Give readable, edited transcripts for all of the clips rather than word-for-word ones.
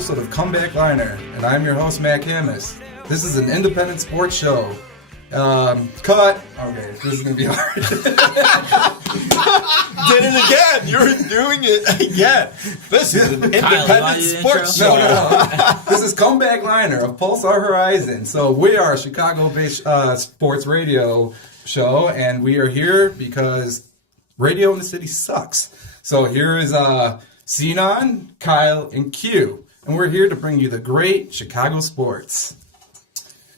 episode of Comeback Liner, and I'm your host, Matt Camus. This is an independent sports show. Cut. Okay, this is going to be hard. Did it again. You're doing it again. This is an independent sports show. No. This is Comeback Liner of Pulsar Horizon. So we are a Chicago-based sports radio show, and we are here because radio in the city sucks. So here is Sinan, Kyle, and Q. And we're here to bring you the great Chicago sports.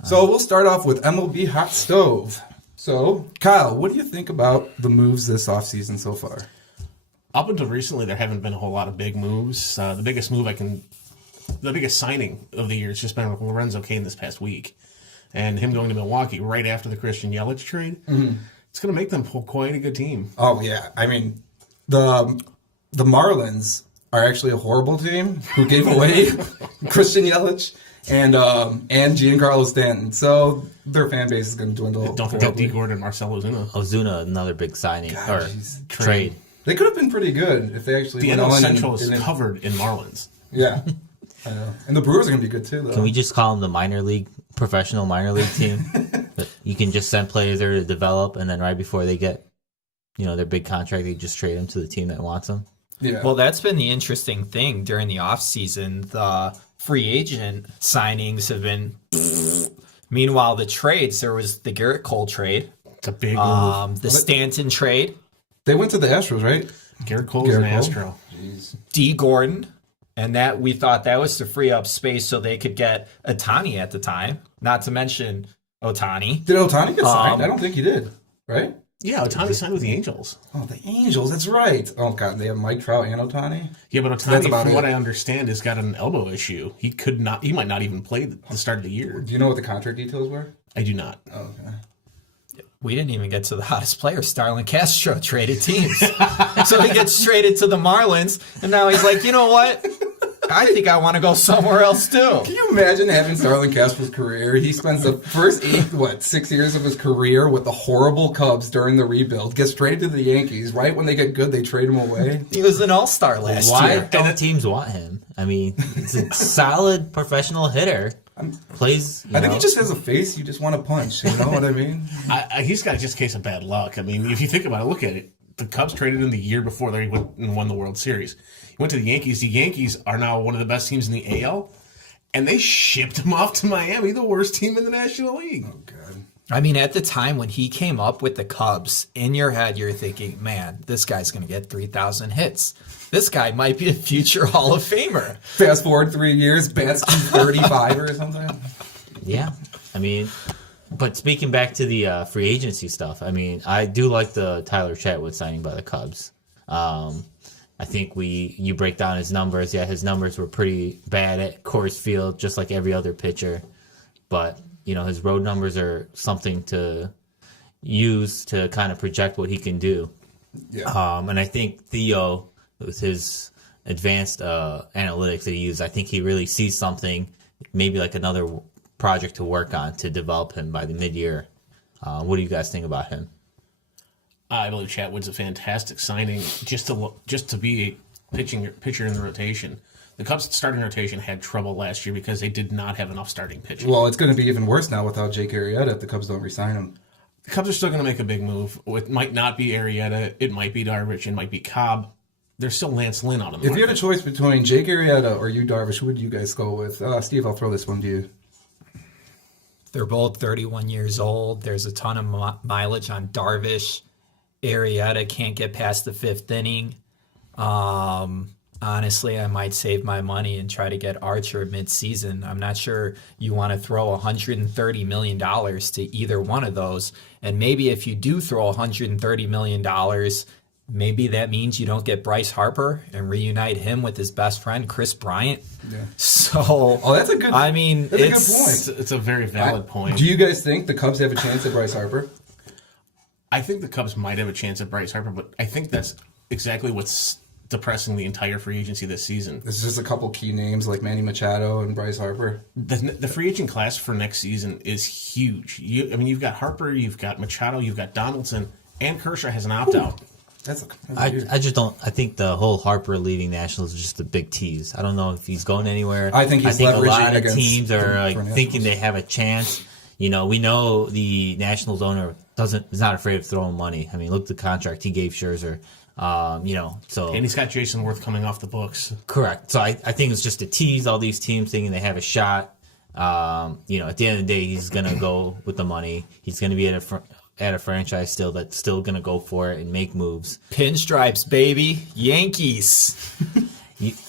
So we'll start off with MLB Hot Stove. So, Kyle, what do you think about the moves this offseason so far? Up until recently, there haven't been a whole lot of big moves. The biggest signing of the year has just been Lorenzo Cain this past week. And him going to Milwaukee right after the Christian Yelich trade. Mm-hmm. It's going to make them quite a good team. Oh, yeah. I mean, the Marlins are actually a horrible team who gave away Christian Yelich and Giancarlo Stanton. So their fan base is going to dwindle. Don't forget D. Gordon and Marcell Ozuna. Ozuna, another big signing or trade. They could have been pretty good if they actually went on. The NL Central is covered in Marlins. Yeah. I know. And the Brewers are going to be good too, though. Can we just call them the professional minor league team? You can just send players there to develop, and then right before they get, their big contract, they just trade them to the team that wants them. Yeah. Well, that's been the interesting thing during the offseason. The free agent signings have been. Meanwhile, the trades, there was the Garrett Cole trade. It's a big move. The Stanton trade. They went to the Astros, right? Garrett Cole's an Astro. Jeez. D. Gordon. And that we thought that was to free up space so they could get Ohtani at the time. Not to mention Ohtani. Did Ohtani get signed? I don't think he did. Right? Yeah, Ohtani signed with the Angels. Oh, the Angels. That's right. Oh, God. They have Mike Trout and Ohtani? Yeah, but Ohtani, from what I understand, has got an elbow issue. He might not even play the start of the year. Do you know what the contract details were? I do not. Oh, okay. We didn't even get to the hottest player. Starlin Castro traded teams. So he gets traded to the Marlins, and now he's like, you know what? I think I want to go somewhere else, too. Can you imagine having Starlin Castro's career? He spends the first 6 years of his career with the horrible Cubs during the rebuild, gets traded to the Yankees. Right when they get good, they trade him away. He was an all-star last year. Why don't teams want him? I mean, he's a solid professional hitter. Plays. I think he just has a face you just want to punch. You know what I mean? He's got just a case of bad luck. I mean, if you think about it, look at it. The Cubs traded him the year before they went and won the World Series. He went to the Yankees. The Yankees are now one of the best teams in the AL, and they shipped him off to Miami, the worst team in the National League. Oh, God. I mean, at the time when he came up with the Cubs, in your head you're thinking, man, this guy's going to get 3,000 hits. This guy might be a future Hall of Famer. Fast forward 3 years, bats 235 or something. Yeah. I mean, but speaking back to the free agency stuff, I mean, I do like the Tyler Chatwood signing by the Cubs. I think you break down his numbers. Yeah, his numbers were pretty bad at Coors Field, just like every other pitcher. But, his road numbers are something to use to kind of project what he can do. Yeah. And I think Theo, with his advanced analytics that he uses, I think he really sees something, maybe like another project to work on to develop him by the mid-year. What do you guys think about him? I believe Chatwood's a fantastic signing just to be a pitcher in the rotation. The Cubs' starting rotation had trouble last year because they did not have enough starting pitching. Well, it's going to be even worse now without Jake Arrieta if the Cubs don't re-sign him. The Cubs are still going to make a big move. It might not be Arrieta. It might be Darvish. It might be Cobb. There's still Lance Lynn out of the market. If you had a choice between Jake Arrieta or you, Darvish, who would you guys go with? Steve, I'll throw this one to you. They're both 31 years old. There's a ton of mileage on Darvish. Arrieta can't get past the fifth inning. Honestly, I might save my money and try to get Archer mid-season. I'm not sure you want to throw $130 million to either one of those. And maybe if you do throw $130 million, maybe that means you don't get Bryce Harper and reunite him with his best friend, Chris Bryant. Yeah. So, that's a good. I mean, that's a good point. It's a very valid point. Do you guys think the Cubs have a chance at Bryce Harper? I think the Cubs might have a chance at Bryce Harper, but I think that's exactly what's depressing the entire free agency this season. This is just a couple key names like Manny Machado and Bryce Harper. The free agent class for next season is huge. You've got Harper, you've got Machado, you've got Donaldson, and Kershaw has an opt-out. That's I weird. just don't. I think the whole Harper leaving Nationals is just a big tease. I don't know if he's going anywhere. I think he's a leveraging lot of against teams are for like Nationals. thinking they have a chance. We know the Nationals owner is not afraid of throwing money. I mean, look at the contract he gave Scherzer. So And he's got Jason Worth coming off the books. correct. So I think it's just a tease. All these teams thinking they have a shot. At the end of the day, he's gonna go with the money. He's gonna be at a franchise still that's still gonna go for it and make moves. Pinstripes, baby. Yankees.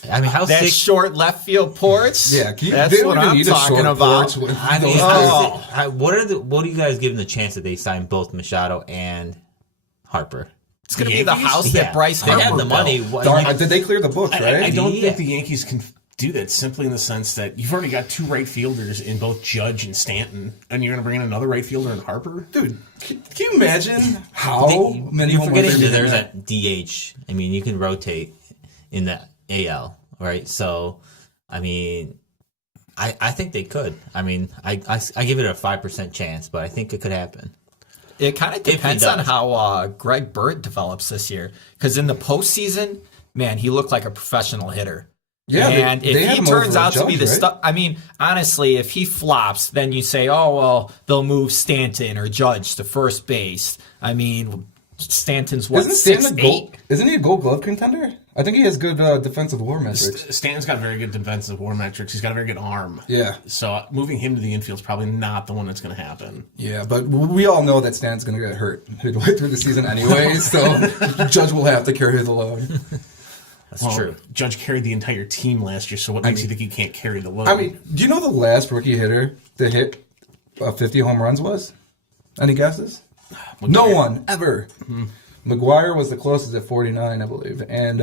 I mean, how That sick? short left field porch. Yeah, That's what I'm talking about. I mean, what are you guys giving the chance that they sign both Machado and Harper? It's going to be the Yankees? house that Bryce they Harper have the money. built. Did they clear the books, right? I don't Yeah. think the Yankees can do that simply in the sense that you've already got 2 right fielders in both Judge and Stanton, and you're going to bring in another right fielder in Harper? Dude, can you imagine how many You're home forgetting runs that they're there's getting? a DH. I mean, you can rotate in the AL, right? So, I mean, I think they could. I mean, I give it a 5% chance, but I think it could happen. It kind of If he depends on does. how Greg Bird develops this year. Because in the postseason, man, he looked like a professional hitter. Yeah, and they if had he him turns over out to be Judge, the right? stuff, I mean, honestly, if he flops, then you say, oh, well, they'll move Stanton or Judge to first base. I mean, Stanton's what, Isn't Stanton 6'8"? Isn't he a Gold Glove contender? I think he has good defensive WAR metrics. Stanton's got very good defensive WAR metrics. He's got a very good arm. Yeah. So moving him to the infield is probably not the one that's going to happen. Yeah, but we all know that Stanton's going to get hurt midway through the season anyway, so Judge will have to carry the load. That's true. Judge carried the entire team last year, so what makes you think he can't carry the load? I mean, do you know the last rookie hitter that hit 50 home runs was? Any guesses? No one, ever. McGuire was the closest at 49, I believe. And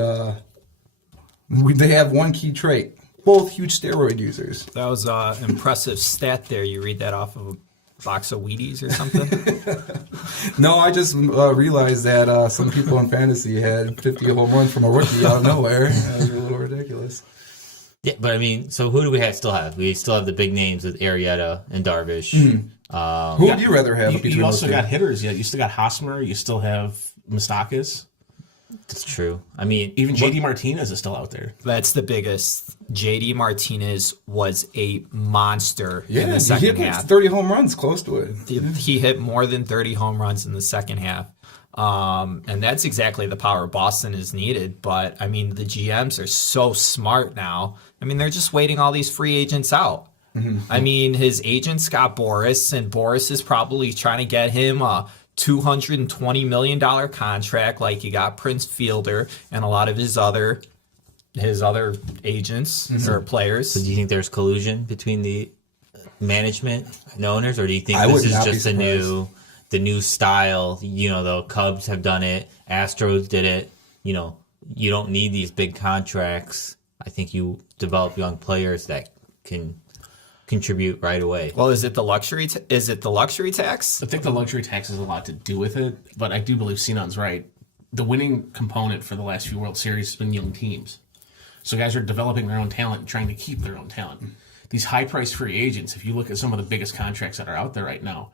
they have one key trait. Both huge steroid users. That was an impressive stat there. You read that off of a box of Wheaties or something? No, I just realized that some people in fantasy had 50 home runs from a rookie out of nowhere. That was a little ridiculous. Yeah, but I mean, so who do we still have? We still have the big names with Arrieta and Darvish. Who would you rather have? you also got hitters yet. You still got Hosmer. You still have Moustakas. That's true. I mean, Even JD Martinez is still out there. That's the biggest. JD Martinez was a monster in Yeah, the he second hit like half. 30 home runs, close to it. He hit more than 30 home runs in the second half. And that's exactly the power Boston is needed. But, I mean, the GMs are so smart now. I mean, they're just waiting all these free agents out. I mean, his agent, Scott Boras, and Boras is probably trying to get him a $220 million contract like you got Prince Fielder and a lot of his other agents or players. do you think there's collusion between the management and owners, or do you think I this would is not be just the new style? The Cubs have done it, Astros did it. You don't need these big contracts. I think you develop young players that can contribute right away. Well, is it the luxury tax? I think the luxury tax has a lot to do with it, but I do believe Sinan's right. The winning component for the last few World Series has been young teams. So guys are developing their own talent and trying to keep their own talent. These high-priced free agents, if you look at some of the biggest contracts that are out there right now,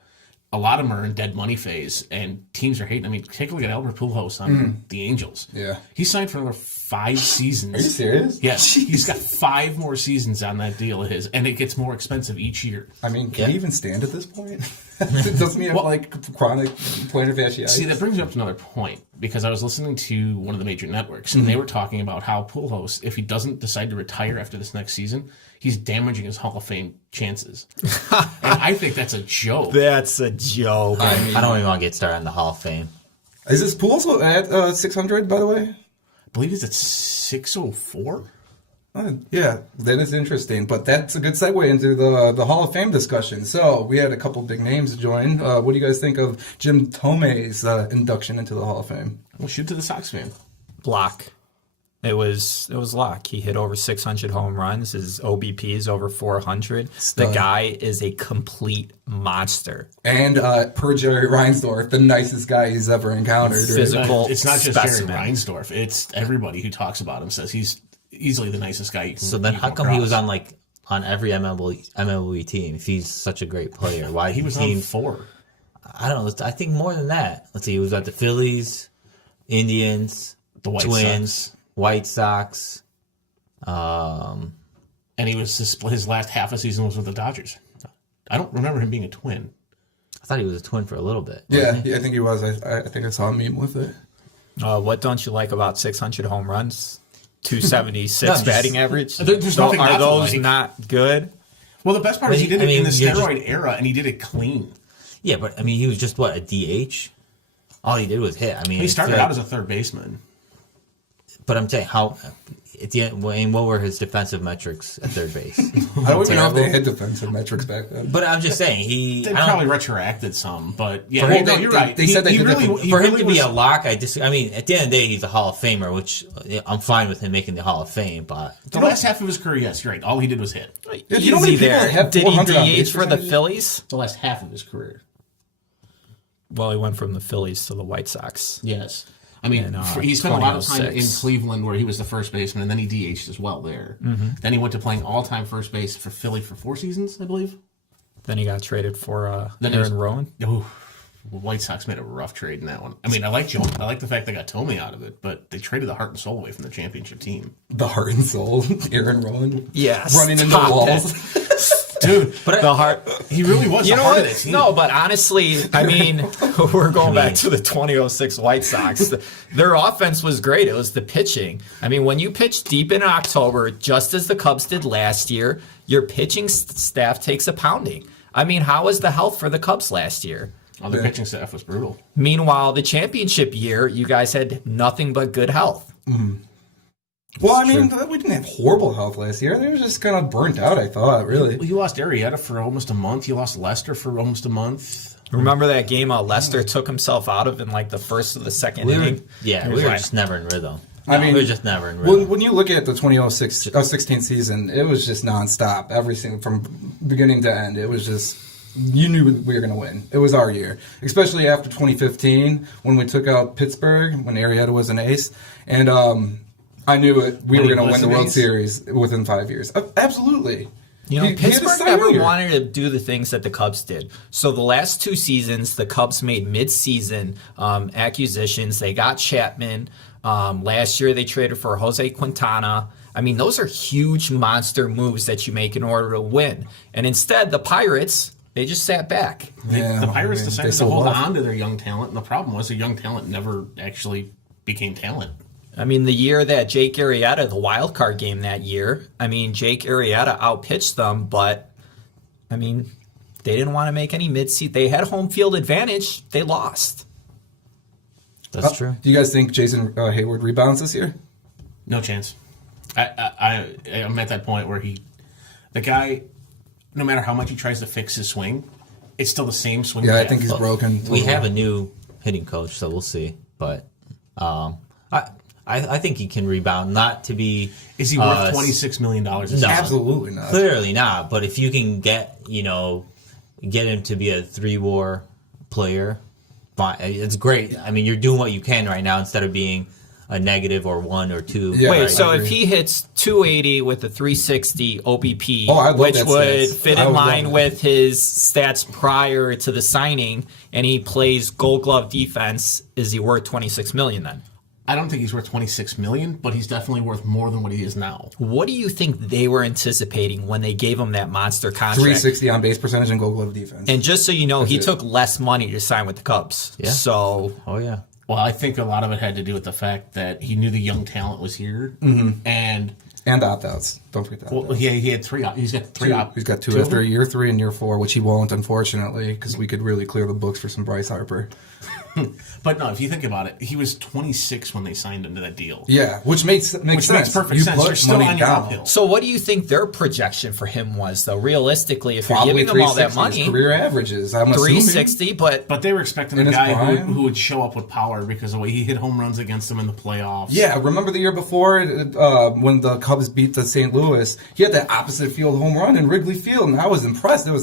a lot of them are in dead money phase, and teams are hating. I mean, take a look at Albert Pujols on the Angels. Yeah. He signed for another 5 seasons. Are you serious? Yes. He's got 5 more seasons on that deal of his, and it gets more expensive each year. I mean, can he even stand at this point? Doesn't he have chronic plantar fasciitis? See, that brings me up to another point, because I was listening to one of the major networks, and they were talking about how Pujols, if he doesn't decide to retire after this next season, he's damaging his Hall of Fame chances. And I think that's a joke. That's a joke. I don't even want to get started on the Hall of Fame. Is this pool also at 600, by the way? I believe it's at 604. Yeah, that is interesting. But that's a good segue into the Hall of Fame discussion. So we had a couple big names join. What do you guys think of Jim Thome's induction into the Hall of Fame? Well, shoot to the Sox fan. Block. It was lock. He hit over 600 home runs. His OBP is over 400. The guy is a complete monster. And per Jerry Reinsdorf, the nicest guy he's ever encountered. Right? Physical It's not just specimen. Jerry Reinsdorf. It's everybody who talks about him says he's easily the nicest guy you can. So then, you how come come he was across. on every MLB team if he's such a great player? Why He was on 4. I don't know. I think more than that. Let's see. He was at the Phillies, Indians, The White Twins, Sox. White Sox. And he was his last half a season was with the Dodgers. I don't remember him being a Twin. I thought he was a Twin for a little bit. Yeah, I think he was. I think I saw a meme with it. What don't you like about 600 home runs, 276 No, just- batting average? There's nothing Are not to those like. not good? Well, the best part is he did it in the you're just- steroid era, and he did it clean. Yeah, but I mean, he was just what, a DH? All he did was hit. I mean, He it's started like- out as a third baseman. But I'm saying, how at the end, what were his defensive metrics at third base? I don't even know if they Terrible. had defensive metrics back then. But I'm just saying, They I don't- probably retroacted some, but yeah, For him, no, they- you're they- right. they said they he did that really, for- he for him really to be was- a lock, I mean, at the end of the day, he's a Hall of Famer, which I'm fine with him making the Hall of Fame. But the last half of his career, yes, you're right. All he did was hit. Yeah, you know how many Easy people there. have Did 400 on he base DH for the percentage? Phillies? The last half of his career. Well, he went from the Phillies to the White Sox. Yes. I mean, In, he spent a lot of time in 2006. Cleveland where he was the first baseman, and then he DH'd as well there. Then he went to playing all-time first base for Philly for 4 seasons, I believe. Then he got traded for Then it was- Aaron Rowan. Ooh, White Sox made a rough trade in that one. I mean, I like the fact they got Tomei out of it, but they traded the heart and soul away from the championship team. The heart and soul, Aaron Rowan. Yes, Running into stop walls. Dude, But the heart. he really was You the know heart what? of that team. No, but honestly, I mean, we're going back to the 2006 White Sox. Their offense was great. It was the pitching. I mean, when you pitch deep in October, just as the Cubs did last year, your pitching staff takes a pounding. I mean, how was the health for the Cubs last year? Oh, their pitching staff was brutal. Meanwhile, the championship year, you guys had nothing but good health. Well, I mean, we didn't have horrible health last year. They were just kind of burnt out, I thought, really. Well, you lost Arrieta for almost a month. You lost Lester for almost a month. Remember that game Lester took himself out of in like the first or the second inning? yeah, we were just never in rhythm. I mean, we were just never in rhythm. When you look at the 16 season, it was just nonstop. Everything from beginning to end. It was just, you knew we were going to win. It was our year. Especially after 2015 when we took out Pittsburgh, when Arrieta was an ace. And I knew it. We When were he going to was win the an World ace? Series within 5 years. Absolutely. You know, He had a Pittsburgh Cy never Young year. wanted to do the things that the Cubs did. So the last 2 seasons, the Cubs made mid-season acquisitions. They got Chapman. Last year, they traded for Jose Quintana. I mean, those are huge monster moves that you make in order to win. And instead, the Pirates, they just sat back. Yeah, The Pirates I mean, decided they to sold hold off. on to their young talent, and the problem was their young talent never actually became talent. I mean, the year that Jake Arrieta, the wild card game that year, I mean, Jake Arrieta outpitched them, but, I mean, they didn't want to make any mid-season. They had home field advantage. They lost. That's true. Do you guys think Jason Hayward rebounds this year? No chance. I'm at that point where the guy, no matter how much he tries to fix his swing, it's still the same swing. Yeah, he I had. think he's broken. We have a new hitting coach, so we'll see. But I think he can rebound. Not to be Is he worth $26 million? No. Absolutely not. clearly not. But if you can get him to be a 3-WAR player, fine. It's great. I mean, you're doing what you can right now instead of being a negative or 1 or 2. Yeah. Wait, Right, so I if agree. he hits 280 with a 360 OBP, Oh, I love which that would stats. fit I in would line love with his stats prior to the signing, and he plays Gold Glove defense, is he worth 26 million then? I don't think he's worth $26 million, but he's definitely worth more than what he is now. What do you think they were anticipating when they gave him that monster contract? 360 on base percentage and Gold Glove defense. And just so you know, he it. took less money to sign with the Cubs. Yeah. So Oh yeah. Well, I think a lot of it had to do with the fact that he knew the young talent was here, and And opt-outs. Don't forget that. well, he had 3. He's got 3. He's got two of after them? year 3 and year 4, which he won't, unfortunately, because we could really clear the books for some Bryce Harper. But no, if you think about it, he was 26 when they signed him to that deal. Yeah, which makes Which sense. makes perfect You sense. put You're still money on your down. uphill. So what do you think their projection for him was, though? Realistically, if Probably you're giving him all that 360 is money, career averages. I'm assuming. 360, But they were expecting In a his guy prime? who would show up with power because of the way he hit home runs against them in the playoffs. Yeah, remember the year before when the Cubs beat the St. Louis? He had that opposite field home run in Wrigley Field, and I was impressed. It was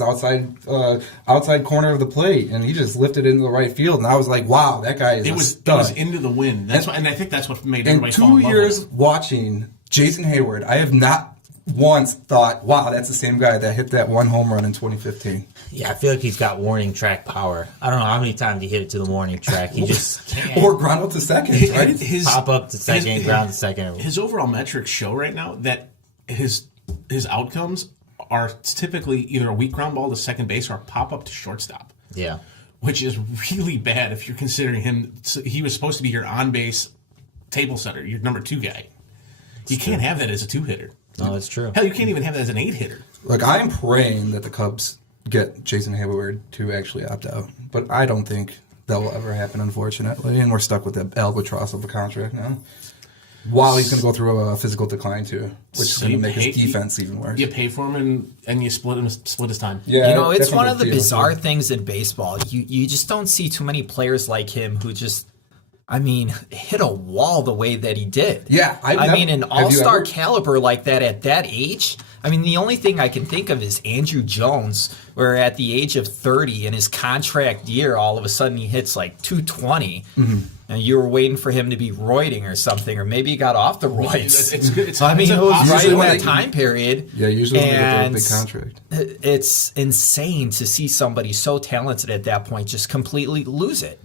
outside corner of the plate, and he just lifted it into the right field, and I was like, wow, that guy is It a was stud. into the wind. And I think that's what made In everybody fall 2 in love years with him. watching Jason Hayward, I have not once thought, wow, that's the same guy that hit that one home run in 2015. Yeah, I feel like he's got warning track power. I don't know how many times he hit it to the warning track. He just can't. Or ground out to second, right? Pop up to second, ground to second. His overall metrics show right now that his outcomes are typically either a weak ground ball to second base or a pop up to shortstop. Yeah. Which is really bad if you're considering him. He was supposed to be your on base table setter, your number 2 guy. You can't have that as a 2-hitter. No, that's true. Hell, you can't even have that as an 8-hitter. Look, I'm praying that the Cubs get Jason Hayward to actually opt out, but I don't think that will ever happen, unfortunately, and we're stuck with the albatross of a contract now. While he's going to go through a physical decline too, which is going to make his defense even worse. You pay for him and you split his time. Yeah, You know, it's definitely one of the feels bizarre it. things in baseball. You just don't see too many players like him who just, I mean, hit a wall the way that he did. Yeah, I mean, an have you all-star ever- caliber like that at that age. I mean, the only thing I can think of is Andrew Jones, where at the age of 30 in his contract year, all of a sudden he hits like 220, and you were waiting for him to be roiding or something, or maybe he got off the roids. It's good. I mean, it was right Usually in when that they- time period. Yeah, usually when they get a And big contract. It's insane to see somebody so talented at that point just completely lose it.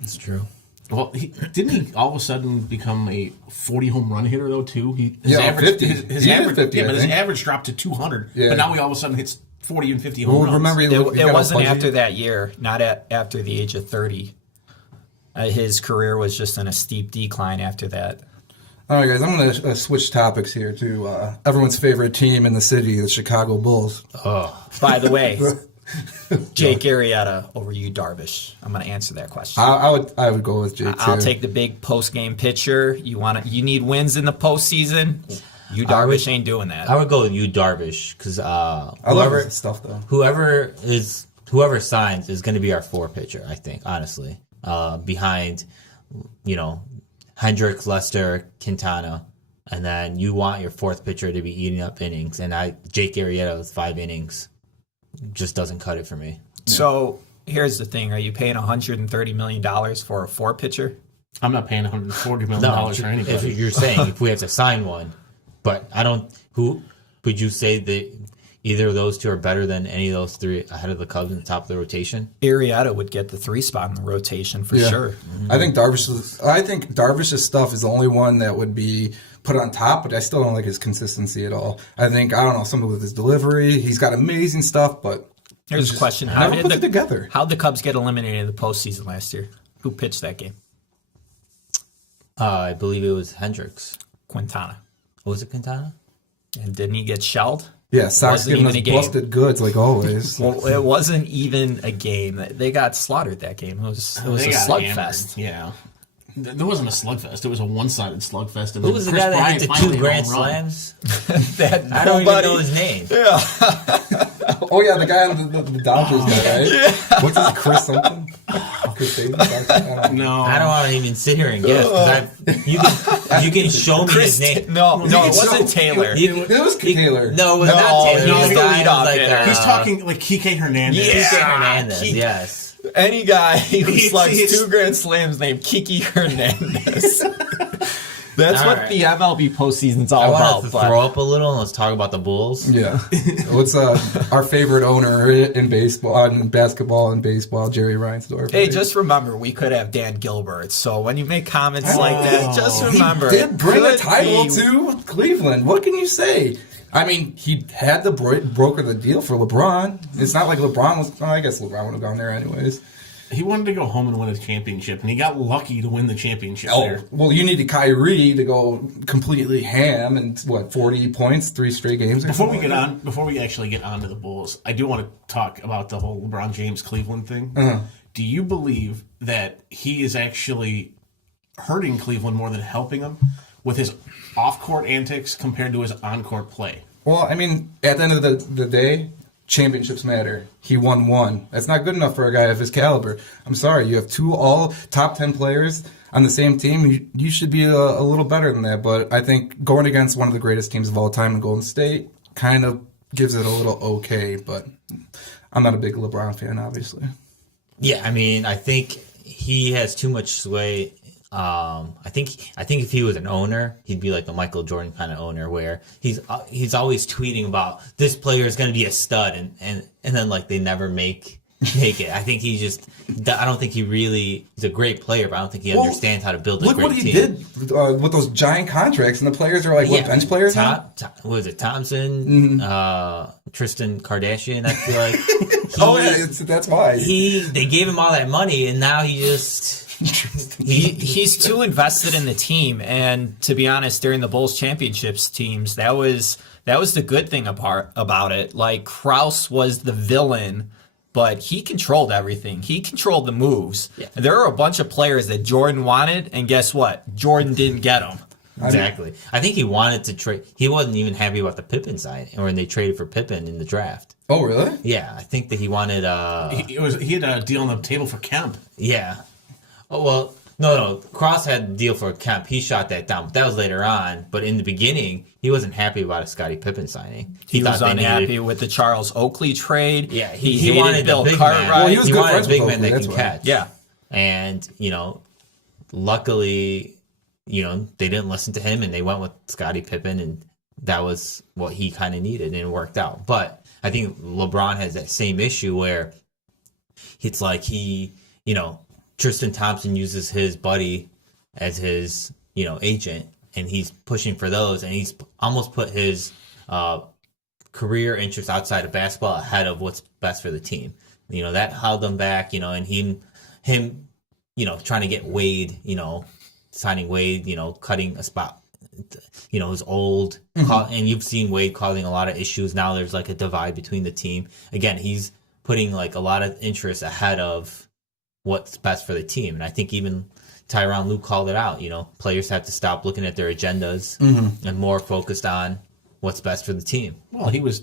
That's true. Well, didn't he all of a sudden become a 40 home run hitter though too? His 50. His He hit average, 50, yeah, I but his think. average dropped to 200. Yeah. But now he all of a sudden hits 40 and 50 home Well, runs. remember, he got It all wasn't pudgy? after that year, not after the age of 30. His career was just in a steep decline after that. All right, guys, I'm going to switch topics here to everyone's favorite team in the city, the Chicago Bulls. By the way, Jake Arrieta over you, Darvish. I'm going to answer that question. I would go with Jake, too. I'll take the big post-game picture. You need wins in the postseason. You Darvish ain't doing that. I would go with you, Darvish, because I love whoever his stuff, though. whoever signs is going to be our 4 pitcher. I think, honestly, behind, Hendricks, Lester, Quintana, and then you want your 4th pitcher to be eating up innings. And Jake Arrieta with 5 innings just doesn't cut it for me. So here's the thing: are you paying $130 million for a 4 pitcher? I'm not paying $140 million No, for if anybody. you're saying if we have to sign one, but I don't. Who would you say that either of those 2 are better than any of those 3 ahead of the Cubs in the top of the rotation? Arrieta would get the 3 spot in the rotation for sure. I think Darvish's stuff is the only one that would be put on top, but I still don't like his consistency at all. I don't know, something with his delivery. He's got amazing stuff, but Here's the question: never puts it together. How'd the Cubs get eliminated in the postseason last year? Who pitched that game? I believe it was Hendricks. Quintana. Was it Quintana? And didn't he get shelled? Yeah, Sox Wasn't giving us even a game. busted goods like always. Well, it wasn't even a game. They got slaughtered that game. It was a They got slugfest. hammered. Yeah. There wasn't a slugfest. It was a one-sided slugfest. And Who then was the Chris guy that Bryant hit the finally 2 hit a grand home run. slams? That I don't even nobody- know his name. Oh yeah, the guy on the Dodgers guy, right? Yeah. What's his Chris something? Chris Davis? I don't know. No. I don't want to even sit here and guess. 'Cause you can show me his name. No, it wasn't Taylor. You- It was Taylor. No, it was No, not Taylor. he's It was the the guy leadoff like hitter. He's talking like Kike Hernandez. Yeah. Kike Hernandez. Kike. Yes. Any guy who It's- slugs it's- 2 grand slams named Kiki Hernandez. That's All what right. the MLB postseason's I all want about. to but- throw up a little and let's talk about the Bulls. Yeah. What's our favorite owner in baseball, in basketball and baseball, Jerry Reinsdorf? Hey, right? just remember, we could have Dan Gilbert. So when you make comments like that, just remember. He did bring a could title be- to Cleveland. What can you say? I mean, he had to broker the deal for LeBron. It's not like LeBron was. I guess LeBron would have gone there anyways. He wanted to go home and win a championship, and he got lucky to win the championship Oh, there. well, you needed Kyrie to go completely ham and 40 points, 3 straight games. or Before we something get like on, before we actually get on to the Bulls, I do want to talk about the whole LeBron James Cleveland thing. Uh-huh. Do you believe that he is actually hurting Cleveland more than helping them with his off-court antics compared to his on-court play? Well, I mean, at the end of the day, championships matter. He won 1. That's not good enough for a guy of his caliber. I'm sorry. You have 2 all top 10 players on the same team. You should be a little better than that. But I think going against one of the greatest teams of all time in Golden State kind of gives it a little okay. But I'm not a big LeBron fan, obviously. Yeah, I mean, I think he has too much sway I think if he was an owner, he'd be like a Michael Jordan kind of owner, where he's always tweeting about this player is going to be a stud, and then like they never make it. I think I don't think he's a great player, but I don't think he understands how to build a Look great what he team. did with those giant contracts, and the players are like bench players now? What was it, Thompson, Tristan Kardashian? I feel like. That's why. They gave him all that money, and now he just. He's too invested in the team, and to be honest, during the Bulls championships teams, that was the good thing about it. Like, Krause was the villain, but he controlled everything. He controlled the moves. Yeah. There are a bunch of players that Jordan wanted, and guess what? Jordan didn't get them. Exactly. I think he wanted to trade. He wasn't even happy about the Pippen signing, or when they traded for Pippen in the draft. Oh, really? Yeah, I think that he wanted. He had a deal on the table for Kemp. Yeah. Oh, well, no. Cross had a deal for Kemp. He shot that down, but that was later on. But in the beginning, he wasn't happy about a Scottie Pippen signing. He was unhappy with the Charles Oakley trade. Yeah, he wanted Bill a big Cartwright. man. Well, he was good wanted friends a big with man Oakley, that that's can why. catch. Yeah. And, luckily, they didn't listen to him, and they went with Scottie Pippen, and that was what he kind of needed, and it worked out. But I think LeBron has that same issue where it's like Tristan Thompson uses his buddy as his, agent, and he's pushing for those, and he's almost put his career interests outside of basketball ahead of what's best for the team. That held them back, and him, trying to get Wade, signing Wade, cutting a spot, is old, and you've seen Wade causing a lot of issues. Now there's like a divide between the team. Again, he's putting like a lot of interests ahead of what's best for the team. And I think even Tyronn Lue called it out. Players have to stop looking at their agendas and more focused on what's best for the team. Well, he was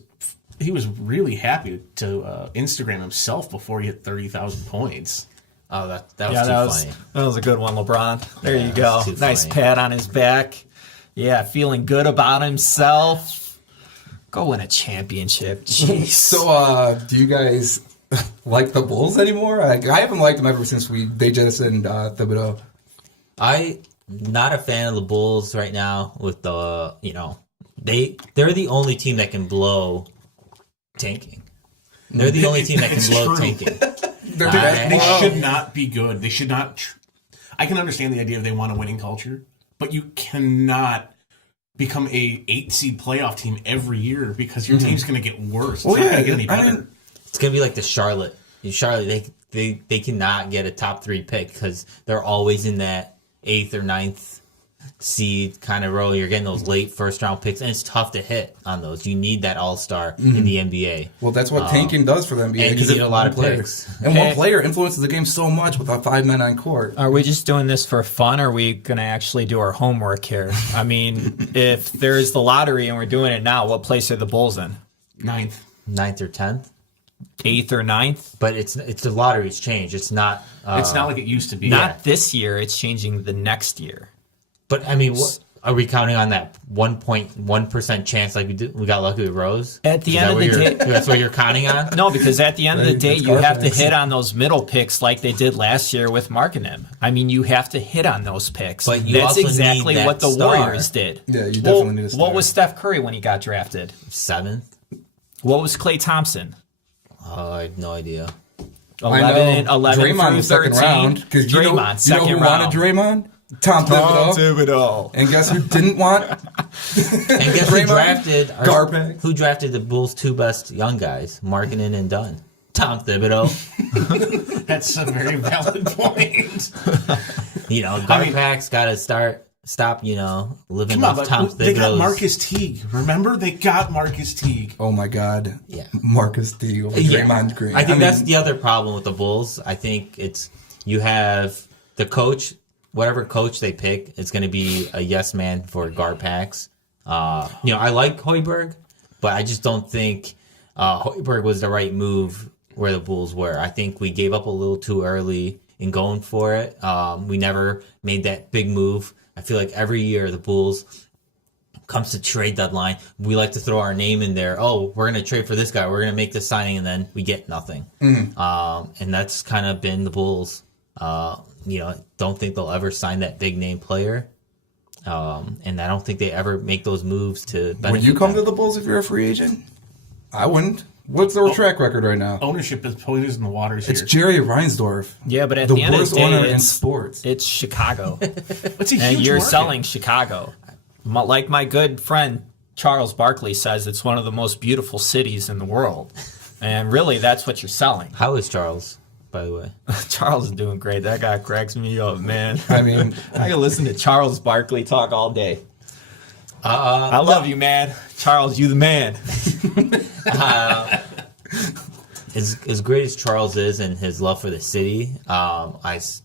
really happy to Instagram himself before he hit 30,000 points. Oh, that was funny. That was a good one, LeBron. There you go. Too Nice funny. pat on his back. Yeah, feeling good about himself. Go win a championship. Jeez. So, do you guys like the Bulls anymore? I haven't liked them ever since they jettisoned Thibodeau. I'm not a fan of the Bulls right now with the, they're the only team that can blow tanking. They're the only team that can blow tanking. They should not be good. They should not. I can understand the idea if they want a winning culture, but you cannot become a 8-seed playoff team every year because your team's going to get worse. It's not going to get any better. It's going to be like the Charlotte. They cannot get a top 3 pick because they're always in that 8th or 9th seed kind of row. You're getting those late first round picks, and it's tough to hit on those. You need that all-star in the NBA. Well, that's what tanking does for the NBA. And you need a lot of players. And one player influences the game so much with 5 men on court. Are we just doing this for fun, or are we going to actually do our homework here? I mean, if there's the lottery and we're doing it now, what place are the Bulls in? 9th or 10th. 8th or 9th? But it's the lottery's changed. It's not. It's not like it used to be. Not this year. It's changing the next year. But I mean, what, are we counting on that 1.1% chance like we got lucky with Rose? At the end of the day, that's what you're counting on. No, because at the end of the day, you have to hit on those middle picks like they did last year with Markkanen. I mean, you have to hit on those picks. But you that's also exactly need what the that star. Warriors did. Yeah, you definitely need a star. What was Steph Curry when he got drafted? 7th. What was Klay Thompson? I have no idea. 11 Draymond through second 13. round. Because Draymond, second who round. wanted Draymond? Tom Thibodeau. And guess who didn't want? And guess who drafted? Garpax. Who drafted the Bulls' 2 best young guys, Markkanen and Dunn? Tom Thibodeau. That's a very valid point. Garpax got to stop, living off Tom Thibodeau's. They got Marcus Teague. Remember? They got Marcus Teague. Oh, my God. Yeah. Marcus Teague over Draymond Green. I think that's the other problem with the Bulls. I think you have the coach, whatever coach they pick, it's going to be a yes man for Garpax. I like Hoiberg, but I just don't think Hoiberg was the right move where the Bulls were. I think we gave up a little too early in going for it. We never made that big move. I feel like every year the Bulls comes to trade deadline, we like to throw our name in there. Oh, we're going to trade for this guy. We're going to make this signing, and then we get nothing. And that's kind of been the Bulls Don't think they'll ever sign that big name player. And I don't think they ever make those moves to benefit Would you come them. to the Bulls if you're a free agent? I wouldn't. What's their track record right now? Ownership is poison the waters here. It's Jerry Reinsdorf. Yeah, but at the the end of worst the day, owner in it's, sports. it's Chicago. It's a huge And you're market. selling Chicago. Like my good friend Charles Barkley says, it's one of the most beautiful cities in the world. And really, that's what you're selling. How is Charles, by the way? Charles is doing great. That guy cracks me up, man. I mean, I can listen to Charles Barkley talk all day. I love you, man. Charles, you the man. As great as Charles is and his love for the city, unless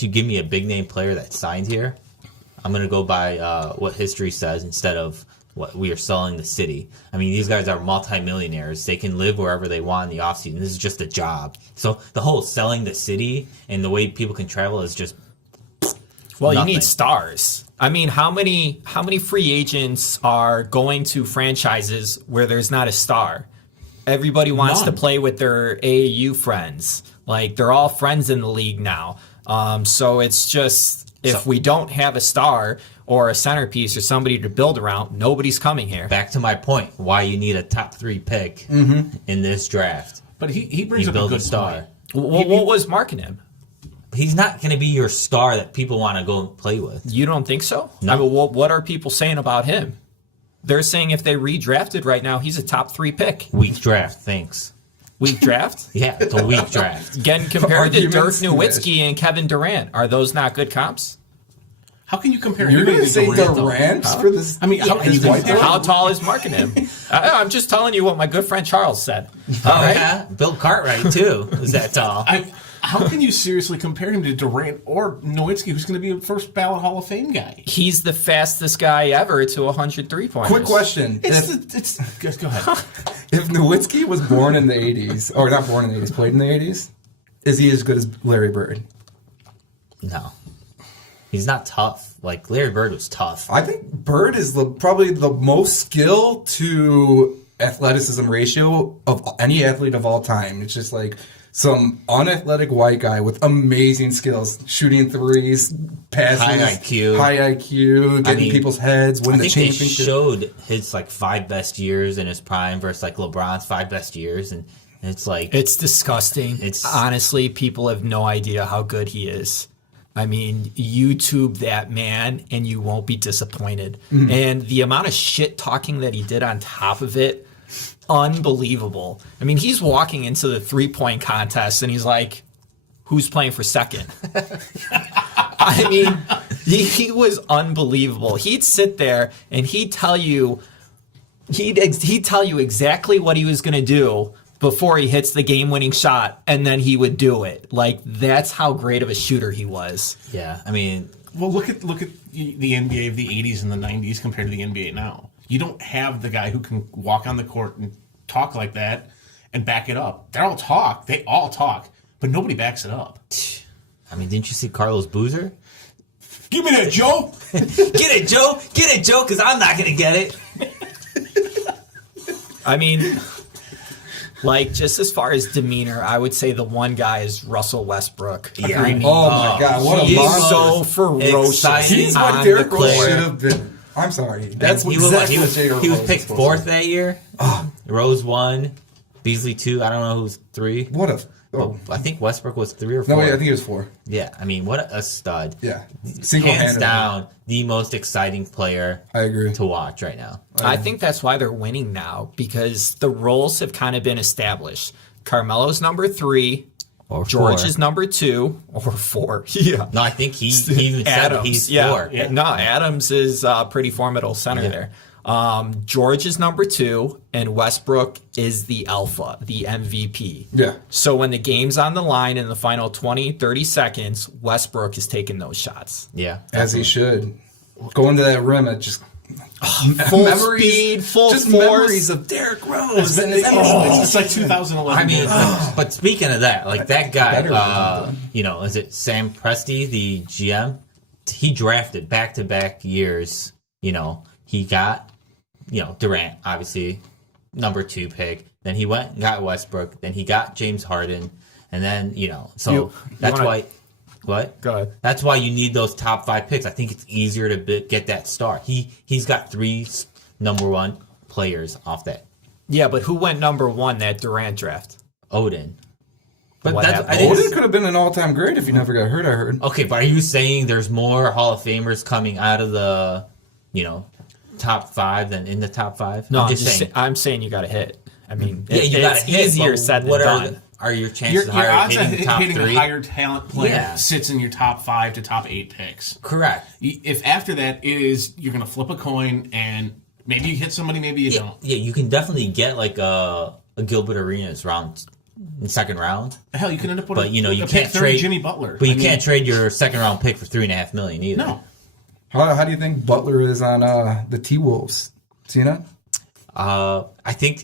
you give me a big name player that signed here, I'm going to go by what history says instead of what we are selling the city. I mean, these guys are multimillionaires. They can live wherever they want in the offseason. This is just a job. So the whole selling the city and the way people can travel is just Well, nothing. you need stars. I mean, how many free agents are going to franchises where there's not a star? Everybody wants None. to play with their AAU friends. Like, they're all friends in the league now. So it's just, if we don't have a star or a centerpiece or somebody to build around, nobody's coming here. Back to my point, why you need a top 3 pick in this draft. But he brings You up a build good a star. point. What was marking him? He's not going to be your star that people want to go and play with. You don't think so? No. I mean, what are people saying about him? They're saying if they redrafted right now, he's a top 3 pick. Weak draft, thanks. Weak draft? Yeah, it's a weak draft. Getting compared to Dirk Arguments? Nowitzki and Kevin Durant. Are those not good comps? How can you compare you're him going to to say Durant, though? Durant for this? I mean, how can you white compare guy? How tall is marking him? I'm just telling you what my good friend Charles said. Oh, yeah? Bill Cartwright, too, is that tall. How can you seriously compare him to Durant or Nowitzki, who's going to be a first ballot Hall of Fame guy? He's the fastest guy ever to 103 pointers. Quick question. Go ahead. If Nowitzki was born in the 80s, or not born in the 80s, played in the 80s, is he as good as Larry Bird? No. He's not tough. Like, Larry Bird was tough. I think Bird is probably the most skill to athleticism ratio of any athlete of all time. It's just like some unathletic white guy with amazing skills, shooting threes, passes, high IQ, getting people's heads, win I the think they championship. showed his, 5 best years in his prime versus, LeBron's 5 best years. And it's like... It's disgusting. It's- Honestly, people have no idea how good he is. I mean, YouTube that man and you won't be disappointed. And the amount of shit talking that he did on top of it, unbelievable. I mean, he's walking into the 3-point contest and he's like, who's playing for second? I mean, he was unbelievable. He'd sit there and he'd tell you exactly what he was going to do before he hits the game-winning shot, and then he would do it. Like, that's how great of a shooter he was. Yeah, I mean... Well, look at the NBA of the 80s and the 90s compared to the NBA now. You don't have the guy who can walk on the court and talk like that and back it up. They all talk, but nobody backs it up. I mean, didn't you see Carlos Boozer? Give me that, Joe! Get it, Joe! Get it, Joe, because I'm not going to get it. I mean, like, just as far as demeanor, I would say the one guy is Russell Westbrook. Yeah. I mean, Oh my God, what a he's monster. so ferocious. exciting He's on what the Derrick Rose court. should have been. I'm sorry. That's he exactly what was, Derrick he was Rose picked supposed to 4th that year. Rose 1, Beasley 2. I don't know who's 3. be. What a... Oh. I think Westbrook was 3 or 4. No, wait, I think it was 4. Yeah, I mean, what a stud. Yeah. Hands Single-handedly. down, the most exciting player I agree. to watch right now. I think that's why they're winning now, because the roles have kind of been established. Carmelo's number 3, Or George 4. is number 2, or 4. Yeah. No, I think he even said it. He's 4. Yeah. No, Adams is a pretty formidable center there. George is number 2, and Westbrook is the alpha, the MVP. Yeah. So when the game's on the line in the final 20, 30 seconds, Westbrook is taking those shots. Yeah. As he should. Going to that rim at just... Full speed, full just force. memories of Derrick Rose. It's like 2011. I mean, but speaking of that, like that Better guy, than is it Sam Presti, the GM? He drafted back-to-back years. He got, Durant, obviously, number 2 pick. Then he went and got Westbrook. Then he got James Harden. And then, so You that's wanna- why. What? Go ahead. That's why you need those top 5 picks. I think it's easier to get that star. He's got 3 number 1 players off that. Yeah, but who went number 1 that Durant draft? Odin. But What that's happened? I didn't- Odin could have been an all-time great if he never got hurt, I heard. Okay, but are you saying there's more Hall of Famers coming out of the, top 5 than in the top 5? No, I'm just saying. I'm saying you got to hit. I mean, Yeah, you got it's to hit. easier but said than what done. are your chances Your higher odds of hitting the top hitting 3? a higher talent player Yeah. sits in your top 5 to top 8 picks. Correct. If after that you're going to flip a coin and maybe you hit somebody, maybe you don't. Yeah, you can definitely get like a Gilbert Arenas in second round. Hell, you can end up with But you pick can't 30 trade Jimmy Butler. But you I mean, can't trade your second round pick for $3.5 million either. No. How do you think Butler is on the T-Wolves? Tina? I think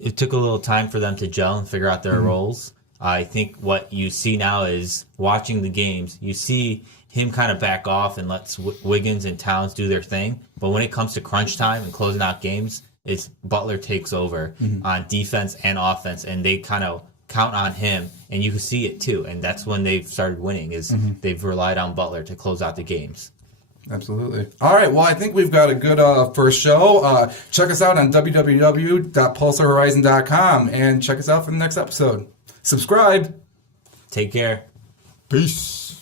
it took a little time for them to gel and figure out their roles. I think what you see now is watching the games, you see him kind of back off and lets Wiggins and Towns do their thing. But when it comes to crunch time and closing out games, it's Butler takes over on defense and offense, and they kind of count on him, and you can see it too. And that's when they've started winning, is they've relied on Butler to close out the games. Absolutely. All right. Well, I think we've got a good first show. Check us out on www.pulsarhorizon.com and check us out for the next episode. Subscribe. Take care. Peace.